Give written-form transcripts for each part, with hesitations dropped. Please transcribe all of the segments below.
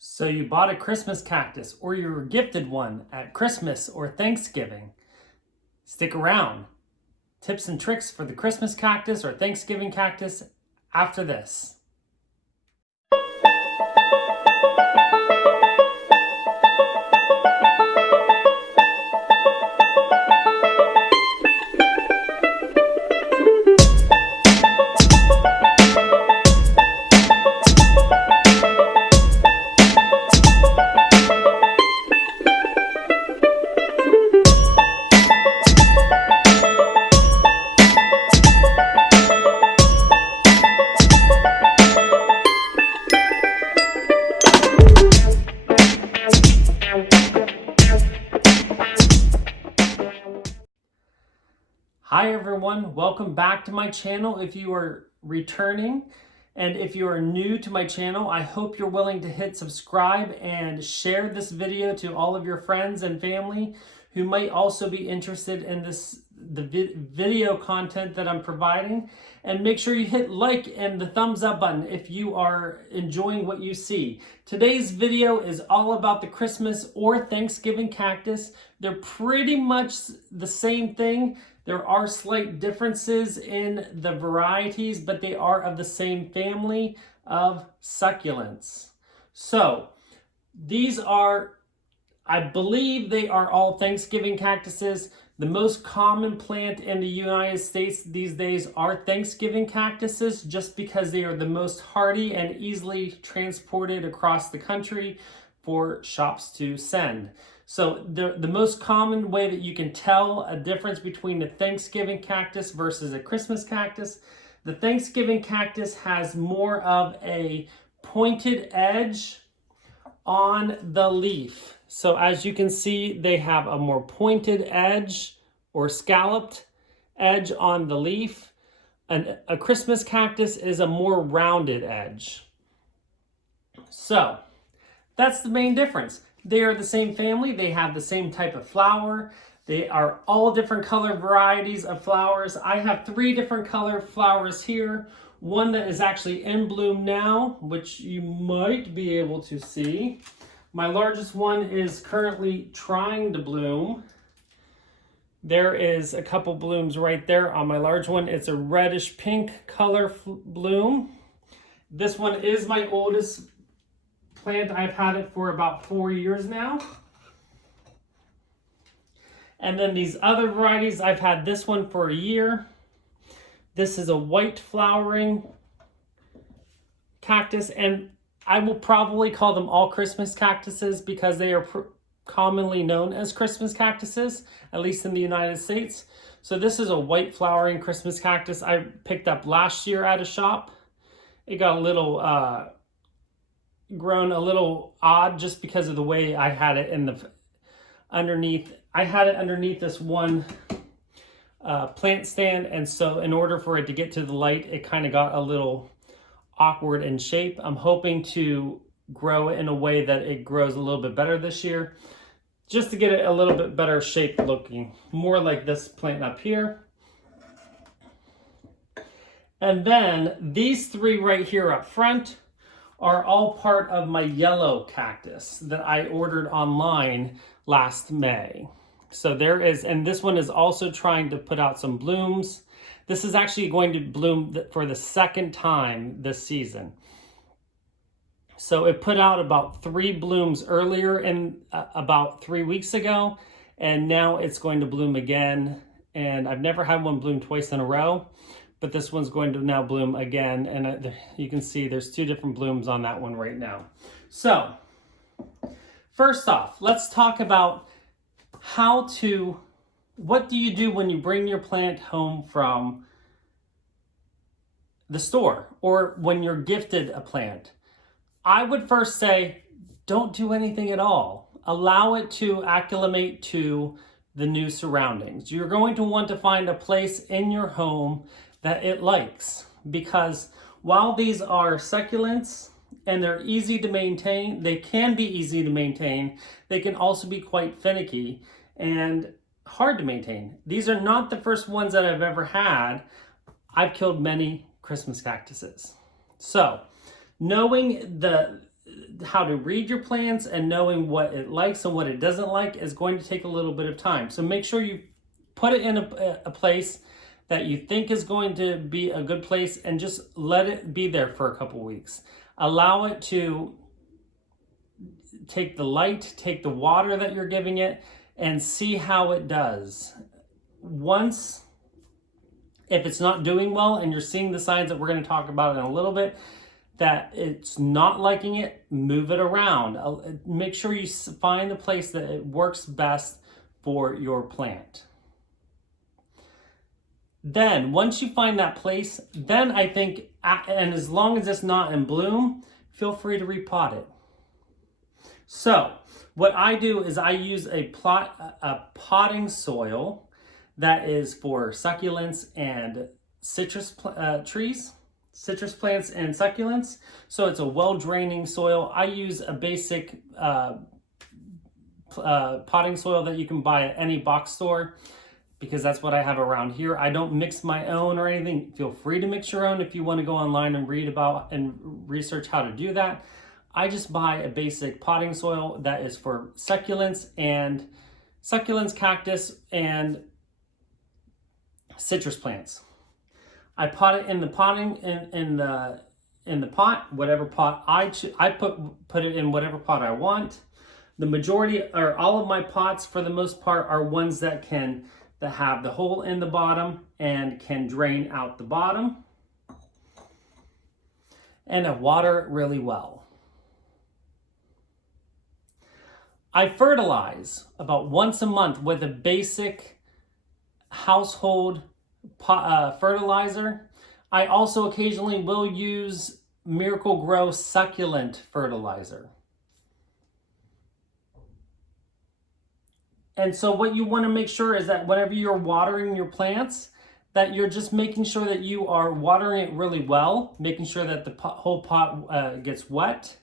So you bought a Christmas cactus or you were gifted one at Christmas or Thanksgiving. Stick around. Tips and tricks for the Christmas cactus or Thanksgiving cactus after this. Hi everyone, welcome back to my channel if you are returning. And if you are new to my channel, I hope you're willing to hit subscribe and share this video to all of your friends and family who might also be interested in the video content that I'm providing. And make sure you hit like and the thumbs up button if you are enjoying what you see. Today's video is all about the Christmas or Thanksgiving cactus. They're pretty much the same thing. There are slight differences in the varieties, but they are of the same family of succulents. So these are, I believe they are all Thanksgiving cactuses. The most common plant in the United States these days are Thanksgiving cactuses, just because they are the most hardy and easily transported across the country for shops to send. So the most common way that you can tell a difference between the Thanksgiving cactus versus a Christmas cactus, the Thanksgiving cactus has more of a pointed edge on the leaf. So as you can see, they have a more pointed edge or scalloped edge on the leaf. And a Christmas cactus is a more rounded edge. So that's the main difference. They are the same family. They have the same type of flower. They are all different color varieties of flowers. I have 3 different color flowers here. One that is actually in bloom now, which you might be able to see. My largest one is currently trying to bloom. There is a couple blooms right there on my large one. It's a reddish pink color bloom. This one is my oldest plant. I've had it for about 4 years now. And then these other varieties, I've had this one for a year. This is a white flowering cactus, and I will probably call them all Christmas cactuses because they are commonly known as Christmas cactuses, at least in the United States. So this is a white flowering Christmas cactus I picked up last year at a shop. It got a little grown a little odd just because of the way I had it in the underneath. I had it underneath this one plant stand, and so in order for it to get to the light, it kind of got a little awkward in shape. I'm hoping to grow it in a way that it grows a little bit better this year, just to get it a little bit better shape looking, more like this plant up here. And then these 3 right here up front are all part of my yellow cactus that I ordered online last May. So there is, and this one is also trying to put out some blooms. This is actually going to bloom for the 2nd time this season. So it put out about 3 blooms earlier in about 3 weeks ago, and now it's going to bloom again. And I've never had one bloom twice in a row, but this one's going to now bloom again. And you can see there's 2 different blooms on that one right now. So first off, let's talk about what do you do when you bring your plant home from the store or when you're gifted a plant. I would first say, don't do anything at all. Allow it to acclimate to the new surroundings. You're going to want to find a place in your home that it likes, because while these are succulents and they're easy to maintain, they can be easy to maintain, they can also be quite finicky and hard to maintain. These are not the first ones that I've ever had. I've killed many Christmas cactuses. So knowing how to read your plants and knowing what it likes and what it doesn't like is going to take a little bit of time. So make sure you put it in a place that you think is going to be a good place, and just let it be there for a couple weeks. Allow it to take the light, take the water that you're giving it, and see how it does. Once, if it's not doing well and you're seeing the signs that we're going to talk about in a little bit, that it's not liking it, move it around. Make sure you find the place that it works best for your plant. Then, once you find that place, then I think, and as long as it's not in bloom, feel free to repot it. So, what I do is I use a potting soil that is for succulents and citrus trees. Citrus plants and succulents. So it's a well-draining soil. I use a basic potting soil that you can buy at any box store, because that's what I have around here. I don't mix my own or anything. Feel free to mix your own if you want to go online and read about and research how to do that. I just buy a basic potting soil that is for succulents, cactus, and citrus plants. I pot it in the potting in the pot, whatever pot I put it in whatever pot I want. The majority, or all of my pots for the most part, are ones that have the hole in the bottom and can drain out the bottom, and I water it really well. I fertilize about once a month with a basic household fertilizer. I also occasionally will use Miracle-Gro succulent fertilizer. And so what you want to make sure is that whenever you're watering your plants, that you're just making sure that you are watering it really well, making sure that the whole pot gets wet,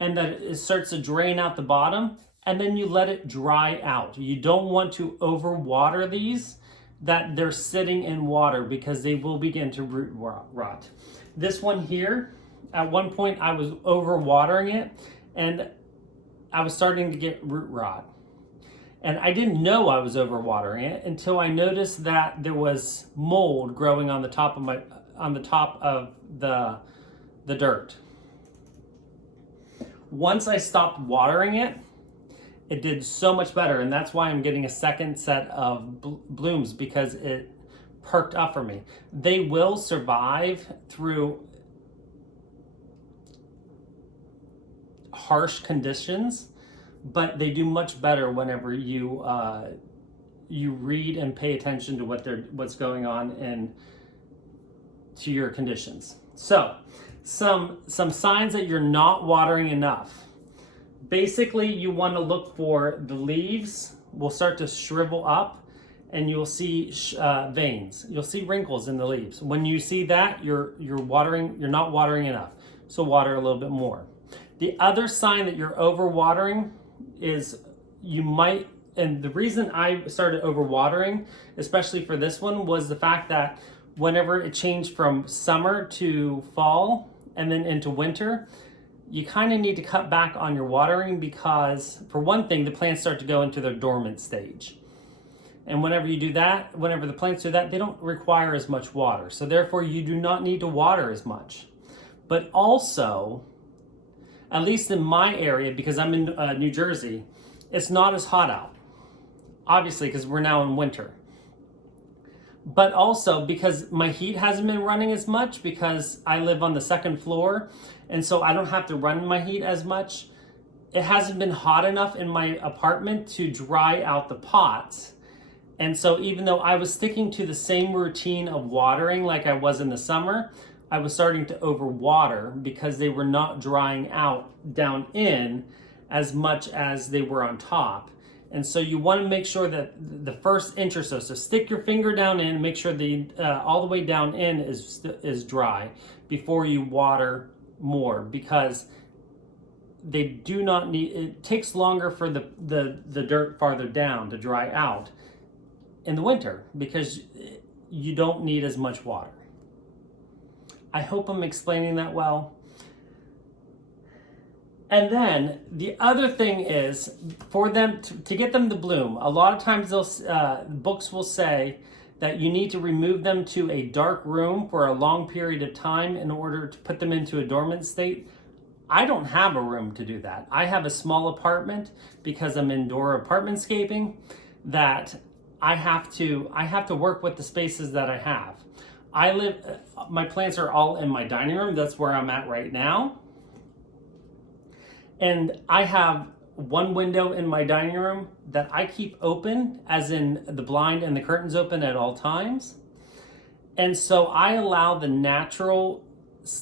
and that it starts to drain out the bottom, and then you let it dry out. You don't want to overwater these, that they're sitting in water, because they will begin to root rot. This one here, at one point I was overwatering it and I was starting to get root rot. And I didn't know I was overwatering it until I noticed that there was mold growing on the top of the dirt. Once I stopped watering it, it did so much better, and that's why I'm getting a second set of blooms, because it perked up for me. They will survive through harsh conditions, but they do much better whenever you read and pay attention to what's going on and to your conditions. So, some signs that you're not watering enough. Basically, you want to look for the leaves will start to shrivel up, and you'll see veins. You'll see wrinkles in the leaves. When you see that, you're not watering enough. So water a little bit more. The other sign that you're overwatering is and the reason I started overwatering, especially for this one, was the fact that whenever it changed from summer to fall and then into winter, you kind of need to cut back on your watering, because for one thing, the plants start to go into their dormant stage. And whenever you do that, whenever the plants do that, they don't require as much water. So therefore, you do not need to water as much. But also, at least in my area, because I'm in New Jersey, it's not as hot out. Obviously, because we're now in winter. But also because my heat hasn't been running as much, because I live on the second floor, and so I don't have to run my heat as much. It hasn't been hot enough in my apartment to dry out the pots. And so even though I was sticking to the same routine of watering like I was in the summer, I was starting to overwater because they were not drying out down in as much as they were on top. And so you want to make sure that the first inch or so stick your finger down in, make sure all the way down in is dry before you water more, because they do not need, it takes longer for the dirt farther down to dry out in the winter, because you don't need as much water. I hope I'm explaining that well. And then the other thing is for them to get them to bloom. A lot of times books will say that you need to remove them to a dark room for a long period of time in order to put them into a dormant state. I don't have a room to do that. I have a small apartment because I'm indoor apartmentscaping that I have to work with the spaces that I have. My plants are all in my dining room. That's where I'm at right now. And I have one window in my dining room that I keep open, as in the blind and the curtains open at all times. And so I allow the natural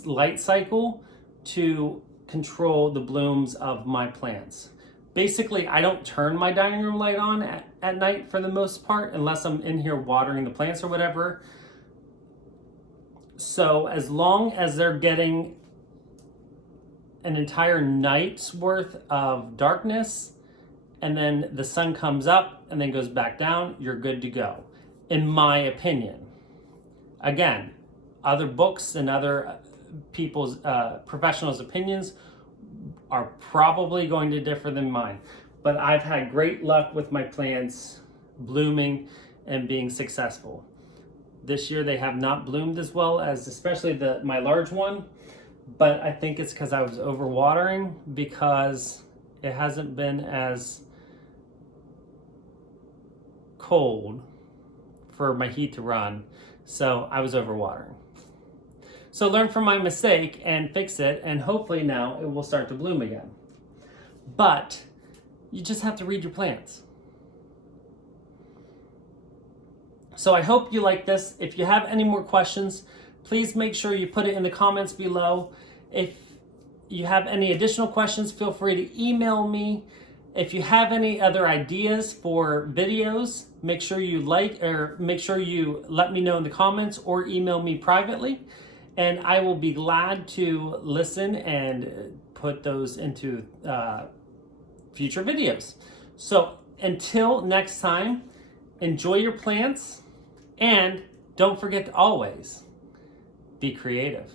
light cycle to control the blooms of my plants. Basically, I don't turn my dining room light on at night for the most part, unless I'm in here watering the plants or whatever. So as long as they're getting an entire night's worth of darkness, and then the sun comes up and then goes back down, you're good to go, in my opinion. Again, other books and other people's professionals' opinions are probably going to differ than mine, but I've had great luck with my plants blooming and being successful. This year they have not bloomed as well as, especially my large one, but I think it's because I was overwatering, because it hasn't been as cold for my heat to run, so I was overwatering. So learn from my mistake and fix it, and hopefully now it will start to bloom again. But you just have to read your plants. So I hope you like this. If you have any more questions, please make sure you put it in the comments below. If you have any additional questions, feel free to email me. If you have any other ideas for videos, make sure you make sure you let me know in the comments or email me privately, and I will be glad to listen and put those into future videos. So until next time, enjoy your plants, and don't forget to always be creative.